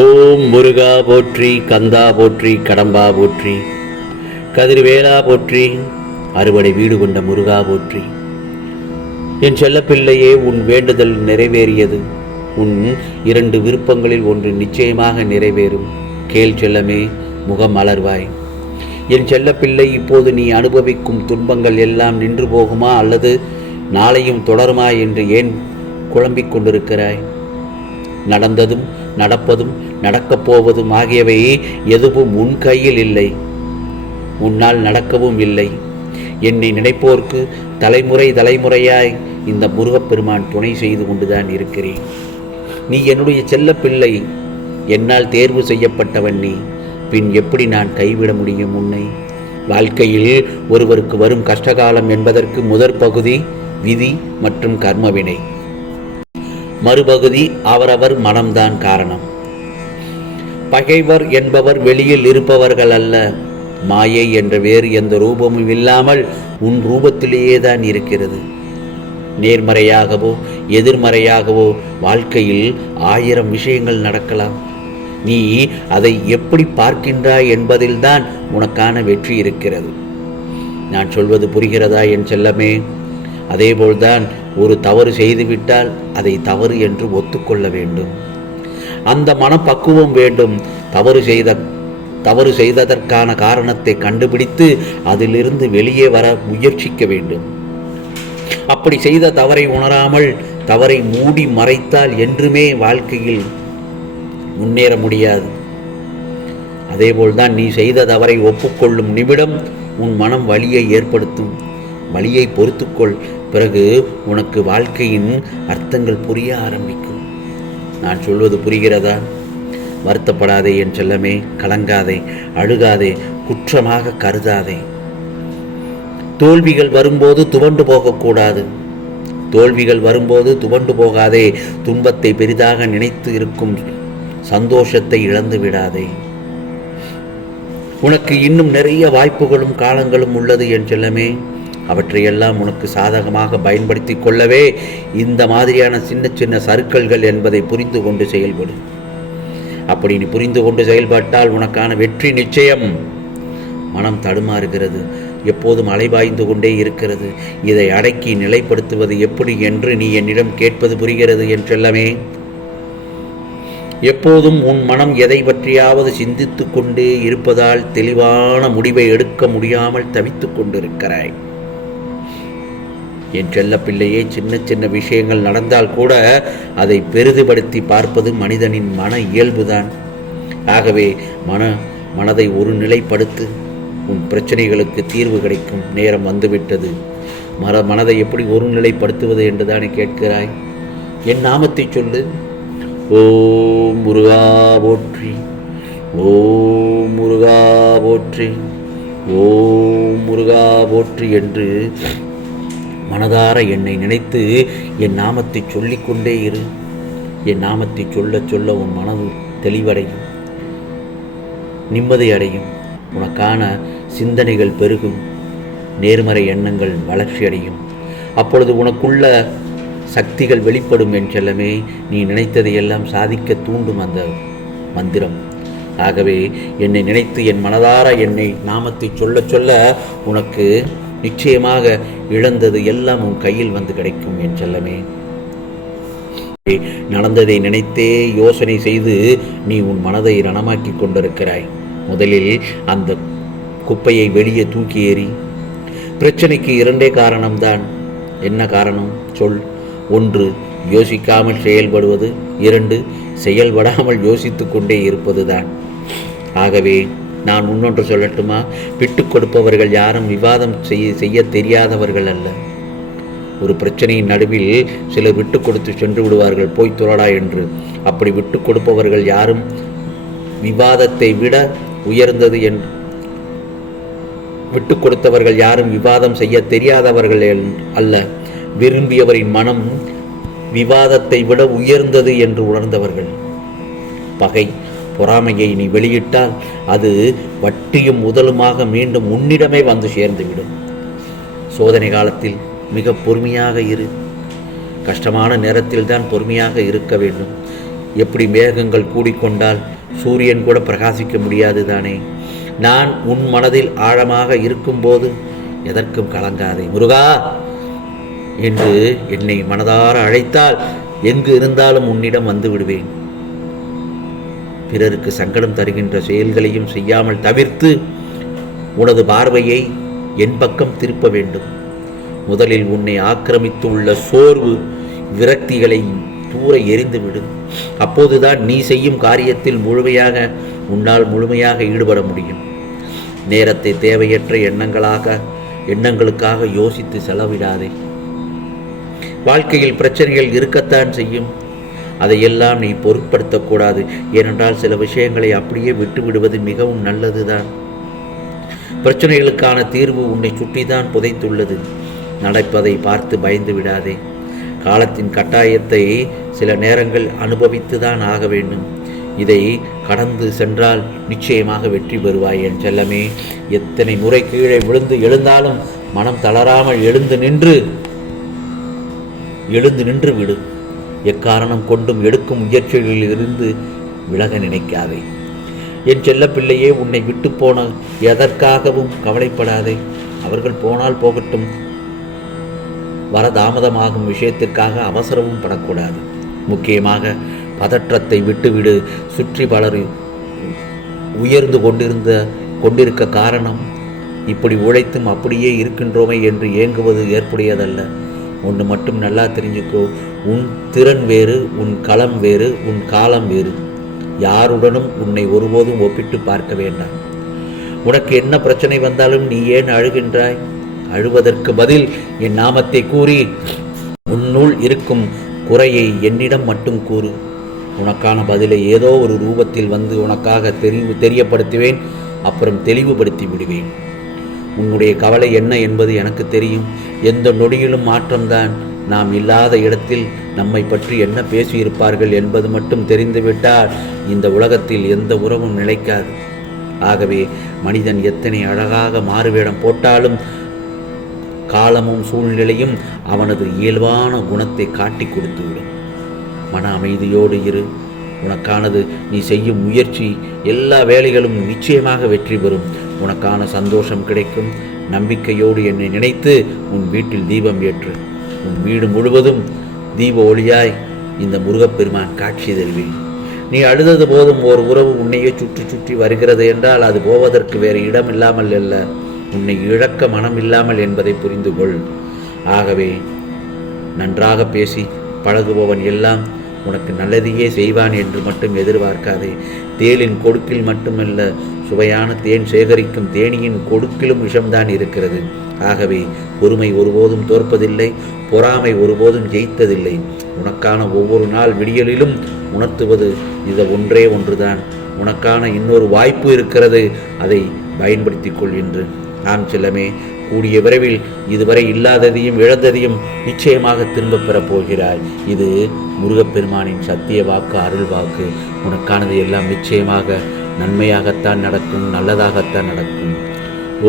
ஓம் முருகா போற்றி கந்தா போற்றி கடம்பா போற்றி கதிர்வேலா போற்றி அறுவடை வீடு கொண்ட முருகா போற்றி. என் செல்லப்பிள்ளையே உன் வேண்டுதல் நிறைவேறியது. உன் இரண்டு விருப்பங்களில் ஒன்று நிச்சயமாக நிறைவேறும். கேள் செல்லமே முகம் மலர்வாய் என் செல்லப்பிள்ளை இப்போது நீ அனுபவிக்கும் துன்பங்கள் எல்லாம் நின்று போகுமா அல்லது நாளையும் தொடருமா என்று ஏன் குழம்பிக் கொண்டிருக்கிறாய்? நடந்ததும் நடப்பதும் நடக்கப் போவதும் ஆகியவை எதுவும் உன் கையில் இல்லை. உன்னால் நடக்கவும் இல்லை. என்னை நினைப்போர்க்கு தலைமுறை தலைமுறையாய் இந்த முருகப்பெருமான் துணை செய்து கொண்டுதான் இருக்கிறேன். நீ என்னுடைய செல்ல பிள்ளை என்னால் தேர்வு செய்யப்பட்டவன் நீ. பின் எப்படி நான் கைவிட முடியும் உன்னை? வாழ்க்கையில் ஒருவருக்கு வரும் கஷ்டகாலம் என்பதற்கு முதற் பகுதி விதி மற்றும் கர்மவினை. மறுபகுதி அவரவர் மனம்தான் காரணம். பகைவர் என்பவர் வெளியில் இருப்பவர்கள் அல்ல மாயை என்ற வேறு எந்த ரூபமும் இல்லாமல் உன் ரூபத்திலேயே தான் இருக்கிறது. நேர்மறையாகவோ எதிர்மறையாகவோ வாழ்க்கையில் ஆயிரம் விஷயங்கள் நடக்கலாம். நீ அதை எப்படி பார்க்கின்றாய் என்பதில்தான் உனக்கான வெற்றி இருக்கிறது. நான் சொல்வது புரிகிறதா என் செல்லமே? அதேபோல்தான் ஒரு தவறு செய்துவிட்டால் அதை தவறு என்று ஒத்துக்கொள்ள வேண்டும். அந்த மனப்பக்குவம் வேண்டும். தவறு செய்த தவறு செய்ததற்கான காரணத்தை கண்டுபிடித்து அதிலிருந்து வெளியே வர முயற்சிக்க வேண்டும். அப்படி செய்த தவறை உணராமல் தவறை மூடி மறைத்தால் என்றுமே வாழ்க்கையில் முன்னேற முடியாது. அதேபோல்தான் நீ செய்த தவறை ஒப்புக்கொள்ளும் நிமிடம் உன் மனம் வலியை ஏற்படுத்தும். வலியை பொறுத்துக்கொள். பிறகு உனக்கு வாழ்க்கையின் அர்த்தங்கள் புரிய ஆரம்பிக்கும். நான் சொல்வது புரிகிறதா? வருத்தப்படாதே என் செல்லமே கலங்காதே அழுகாதே குற்றமாக கருதாதே. தோல்விகள் வரும்போது துவண்டு போகக்கூடாது. தோல்விகள் வரும்போது துவண்டு போகாதே துன்பத்தை பெரிதாக நினைத்து இருக்கும் சந்தோஷத்தை இழந்து விடாதே. உனக்கு இன்னும் நிறைய வாய்ப்புகளும் காலங்களும் உள்ளது என் செல்லமே. அவற்றையெல்லாம் உனக்கு சாதகமாக பயன்படுத்தி கொள்ளவே இந்த மாதிரியான சின்ன சின்ன சறுக்கல்கள் என்பதை புரிந்து கொண்டு செயல்படும் அப்படி நீ புரிந்து கொண்டு செயல்பட்டால் உனக்கான வெற்றி நிச்சயம். மனம் தடுமாறுகிறது. எப்போதும் அலைபாய்ந்து கொண்டே இருக்கிறது. இதை அடக்கி நிலைப்படுத்துவது எப்படி என்று நீ என்னிடம் கேட்பது புரிகிறது என் செல்லமே எப்போதும் உன் மனம் எதை பற்றியாவது சிந்தித்து கொண்டே இருப்பதால் தெளிவான முடிவை எடுக்க முடியாமல் தவித்து கொண்டிருக்கிறாய். என் செல்ல பிள்ளையே சின்ன சின்ன விஷயங்கள் நடந்தால் கூட அதை பெரிதுபடுத்தி பார்ப்பது மனிதனின் மன இயல்புதான். ஆகவே மன மனதை ஒரு நிலைப்படுத்து. உன் பிரச்சனைகளுக்கு தீர்வு கிடைக்கும் நேரம் வந்துவிட்டது. மர மனதை எப்படி ஒரு நிலைப்படுத்துவது என்றுதானே கேட்கிறாய்? என் நாமத்தை சொல்லு. ஓம் முருகா போற்றி ஓம் முருகா போற்றி ஓம் முருகா போற்றி என்று மனதார என்னை நினைத்து என் நாமத்தை சொல்லிக்கொண்டே இரு. என் நாமத்தை சொல்ல சொல்ல உன் மனது தெளிவடையும் நிம்மதி அடையும். உனக்கான சிந்தனைகள் பெருகும் நேர்மறை எண்ணங்கள் வளர்ச்சியடையும் அப்பொழுது உனக்குள்ள சக்திகள் வெளிப்படும் என் செல்லமே நீ நினைத்ததையெல்லாம் சாதிக்க தூண்டும் அந்த மந்திரம். ஆகவே என்னை நினைத்து என் மனதார என்னை நாமத்தை சொல்ல சொல்ல உனக்கு நிச்சயமாக இழந்தது எல்லாம் உன் கையில் வந்து கிடைக்கும் என் செல்லமே. நடந்ததை நினைத்தே யோசனை செய்து நீ உன் மனதை ரணமாக்கி கொண்டிருக்கிறாய். முதலில் அந்த குப்பையை வெளியே தூக்கி ஏறி பிரச்சனைக்கு இரண்டே காரணம்தான். என்ன காரணம்? சொல். ஒன்று யோசிக்காமல் செயல்படுவது. இரண்டு செயல்படாமல் யோசித்து கொண்டே இருப்பதுதான். ஆகவே நான் முன்னொன்று சொல்லட்டுமா? விட்டு கொடுப்பவர்கள் யாரும் விவாதம் செய்ய செய்ய தெரியாதவர்கள் அல்ல. ஒரு பிரச்சனையின் நடுவில் சிலர் விட்டு கொடுத்து சென்று விடுவார்கள் போய் துறடா என்று. அப்படி விட்டு கொடுப்பவர்கள் யாரும் விவாதத்தை விட உயர்ந்தது என்று விட்டு கொடுத்தவர்கள் யாரும் விவாதம் செய்ய தெரியாதவர்கள் அல்ல. விரும்பியவரின் மனம் விவாதத்தை விட உயர்ந்தது என்று உணர்ந்தவர்கள். பகை. பொறாமையை நீ வெளியிட்டால் அது வட்டியும் முதலுமாக மீண்டும் உன்னிடமே வந்து சேர்ந்துவிடும். சோதனை காலத்தில் மிக பொறுமையாக இரு. கஷ்டமான நேரத்தில் தான் பொறுமையாக இருக்க வேண்டும். எப்படி மேகங்கள் கூடிக்கொண்டால் சூரியன் கூட பிரகாசிக்க முடியாது தானே? நான் உன் மனதில் ஆழமாக இருக்கும்போது எதற்கும் கலங்காதே. முருகா! என்று என்னை மனதார அழைத்தால் எங்கு இருந்தாலும் உன்னிடம் வந்து விடுவேன். பிறருக்கு சங்கடம் தருகின்ற செயல்களையும் செய்யாமல் தவிர்த்து உனது பார்வையை என் பக்கம் திருப்ப வேண்டும். முதலில் உன்னை ஆக்கிரமித்துள்ள சோர்வு விரக்திகளை தூர எரிந்துவிடும் அப்போதுதான் நீ செய்யும் காரியத்தில் முழுமையாக உன்னால் முழுமையாக ஈடுபட முடியும். நேரத்தை தேவையற்ற எண்ணங்களாக எண்ணங்களுக்காக யோசித்து செலவிடாதே. வாழ்க்கையில் பிரச்சனைகள் இருக்கத்தான் செய்யும். அதையெல்லாம் நீ பொருட்படுத்தக்கூடாது. ஏனென்றால் சில விஷயங்களை அப்படியே விட்டுவிடுவது மிகவும் நல்லதுதான். பிரச்சனைகளுக்கான தீர்வு உன்னை சுற்றிதான் புதைத்துள்ளது. நடப்பதை பார்த்து பயந்து விடாதே. காலத்தின் கட்டாயத்தை சில நேரங்கள் அனுபவித்துதான் ஆக வேண்டும். இதை கடந்து சென்றால் நிச்சயமாக வெற்றி பெறுவாய் என் செல்லமே. எத்தனை முறை கீழே விழுந்து எழுந்தாலும் மனம் தளராமல் எழுந்து நின்று எழுந்து நின்று விடும் எக்காரணம் கொண்டும் எடுக்கும் முயற்சிகளில் இருந்து விலக நினைக்காதே. என் செல்லப்பிள்ளையே உன்னை விட்டு போன எதற்காகவும் கவலைப்படாதே. அவர்கள் போனால் போகட்டும். வர தாமதமாகும் விஷயத்திற்காக அவசரமும் படக்கூடாது. முக்கியமாக பதற்றத்தை விட்டுவிடு. சுற்றி பலர் உயர்ந்து கொண்டிருந்த கொண்டிருக்க காரணம் இப்படி உழைத்தும் அப்படியே இருக்கின்றோமே என்று ஏங்குவது ஏற்புடையதல்ல. ஒன்று மட்டும் நல்லா தெரிஞ்சுக்கோ. உன் திறன் வேறு உன் களம் வேறு உன் காலம் வேறு. யாருடனும் உன்னை ஒருபோதும் ஒப்பிட்டு பார்க்க வேண்டாம். உனக்கு என்ன பிரச்சனை வந்தாலும் நீ ஏன் அழுகின்றாய்? அழுவதற்கு பதில் என் நாமத்தை கூறி உன்னுள் இருக்கும் குறையை என்னிடம் மட்டும் கூறு. உனக்கான பதிலை ஏதோ ஒரு ரூபத்தில் வந்து உனக்காக தெரிவு தெரியப்படுத்துவேன் அப்புறம் தெளிவுபடுத்தி விடுவேன். உன்னுடைய கவலை என்ன என்பது எனக்கு தெரியும். எந்த நொடியிலும் மாற்றம்தான். நாம் இல்லாத இடத்தில் நம்மை பற்றி என்ன பேசியிருப்பார்கள் என்பது மட்டும் தெரிந்துவிட்டால் இந்த உலகத்தில் எந்த உறவும் நிலைக்காது. ஆகவே மனிதன் எத்தனை அழகாக மாறுவேடம் போட்டாலும் காலமும் சூழ்நிலையும் அவனது இயல்பான குணத்தை காட்டி கொடுத்துவிடும். மன அமைதியோடு இரு. உனக்கானது நீ செய்யும் முயற்சி எல்லா வேலைகளும் நிச்சயமாக வெற்றி பெறும். உனக்கான சந்தோஷம் கிடைக்கும். நம்பிக்கையோடு என்னை நினைத்து உன் வீட்டில் தீபம் ஏற்று. உன் வீடு முழுவதும் தீப ஒளியாய் இந்த முருகப்பெருமான் காட்சி தருவேன். நீ அழுதது போதும் ஓர் உறவு உன்னையே சுற்றி சுற்றி வருகிறது என்றால் அது போவதற்கு வேறு இடம் இல்லாமல் அல்ல. உன்னை இழக்க மனம் இல்லாமல் என்பதை புரிந்து கொள். ஆகவே நன்றாக பேசி பழகுபவன் எல்லாம் உனக்கு நல்லதையே செய்வான் என்று மட்டும் எதிர்பார்க்காதே. தேளின் கொடுக்கில் மட்டுமல்ல சுவையான தேன் சேகரிக்கும் தேனியின் கொடுக்கிலும் விஷம்தான் இருக்கிறது. ஆகவே பொறுமை ஒருபோதும் தோற்பதில்லை பொறாமை ஒருபோதும் ஜெயித்ததில்லை. உனக்கான ஒவ்வொரு நாள் விடியலிலும் உணர்த்துவது இது ஒன்றே ஒன்றுதான். உனக்கான இன்னொரு வாய்ப்பு இருக்கிறது அதை பயன்படுத்திக் கொள் என்று. ஆம் செல்லமே கூடிய விரைவில் இதுவரை இல்லாததையும் இழந்ததையும் நிச்சயமாக திரும்பப் பெறப் போகிறாய். இது முருகப்பெருமானின் சத்திய வாக்கு அருள் வாக்கு. உனக்கானது எல்லாம் நிச்சயமாக நன்மையாகத்தான் நடக்கும் நல்லதாகத்தான் நடக்கும்.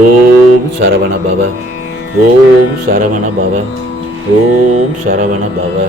ஓம் சரவண பவ ஓம் சரவண பவ ஓம் சரவண பவ